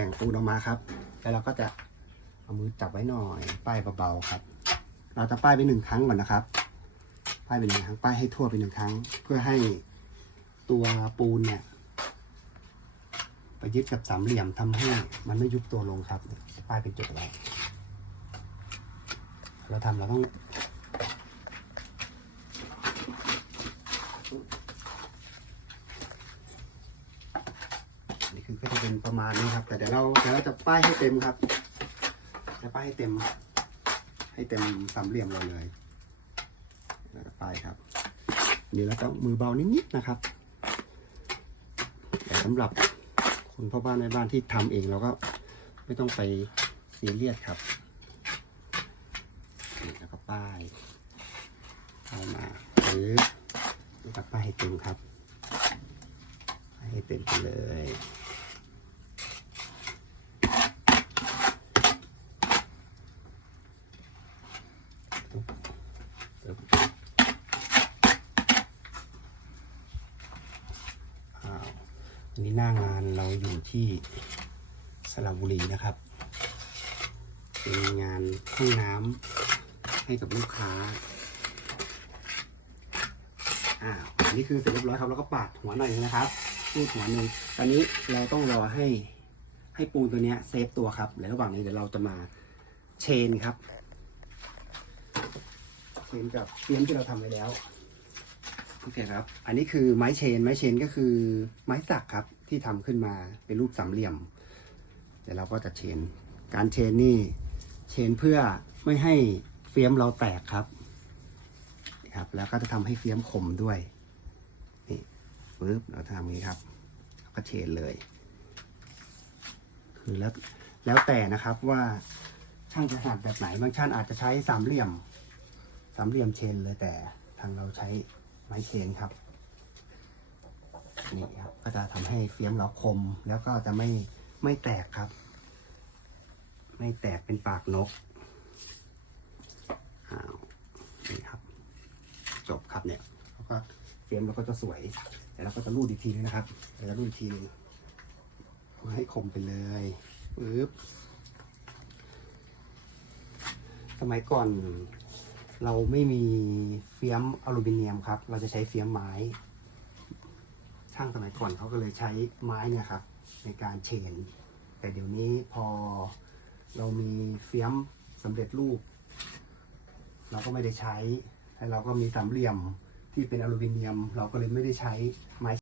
บ่งปูนออกมาครับ แล้วเราก็จะเอามือจับไว้หน่อย ป้ายเบาๆครับ เราจะป้ายไปหนึ่งครั้งก่อนนะครับ ป้ายไปหนึ่งครั้ง ป้ายให้ทั่วไปหนึ่งครั้ง เพื่อให้ตัวปูนเนี่ยไปยึดกับสามเหลี่ยมทำให้มันไม่ยุบตัวลงครับ ป้ายเป็นจุดไว้เราทำเราต้อง นี่คือก็ จะเป็นประมาณนี้ครับ แต่เดี๋ยวเราเดี๋ยวเราจะป้ายให้เต็มครับ จะป้ายให้เต็ม ให้เต็มสามเหลี่ยมเราเลยแล้วก็ป้ายครับอันนี่เราต้องมือเบานิดๆนะครับแต่สำหรับคุณพ่อบ้านในบ้านที่ทำเองเราก็ไม่ต้องไปซีเรียสครับแล้วก็ป้ายเข้ามาหรือแล้วก็ป้ายให้เต็มครับ ให้เต็มไปเลย นนี้หน้างานเราอยู่ที่สระบุรีนะครับ เป็นงานห้องน้ำให้กับลูกค้าอ้าอันนี้คือเสร็จเรียบร้อยครับแล้วก็ปาดหัวหน่อยนะครับรูดหัวหนึ่งตอนนี้เราต้องรอให้ให้ปูนตัวเนี้ยเซฟตัวครับแล้วระหว่างนี้เดี๋ยวเราจะมาเชนครับเชนกับเฟียมที่เราทำไว้แล้ว โอเคครับ อันนี้คือไม้เชน ไม้เชนก็คือไม้สักครับที่ทำขึ้นมาเป็นรูปสามเหลี่ยม เดี๋ยวเราก็จะเชน การเชนนี่เชนเพื่อไม่ให้เฟียมเราแตกครับครับ แล้วก็จะทำให้เฟียมคมด้วย นี่ปึ๊บเราทำอย่างนี้ครับแล้วก็เชนเลย คือแล้วแล้วแต่นะครับว่าช่างจะถนัดแบบไหน บางช่างอาจจะใช้สามเหลี่ยม สามเหลี่ยมเชนเลยแต่ทางเราใช้ ไม้เชนครับนี่ครับก็จะทำให้เฟียมเราคม แล้วก็จะไม่ไม่แตกครับ ไม่แตกเป็นปากนกอ้าวนี่ครับ จบครับเนี่ยแล้วก็เฟียมเราก็จะสวยเดี๋ยวเราก็จะรูดอีกทีนึงนะครับเดี๋ยวจะรูดอีกทีนึงให้คมไปเลยปึ๊บสมัยก่อน เราไม่มีเฟียมอลูมิเนียมครับ เราจะใช้เฟียมไม้ ช่างสมัยก่อนเขาก็เลยใช้ไม้เนี่ยครับ ในการเชน แต่เดี๋ยวนี้พอเรามีเฟียมสำเร็จรูป เราก็ไม่ได้ใช้แล้วเราก็มีสามเหลี่ยมที่เป็นอลูมิเนียม เราก็เลยไม่ได้ใช้ไม้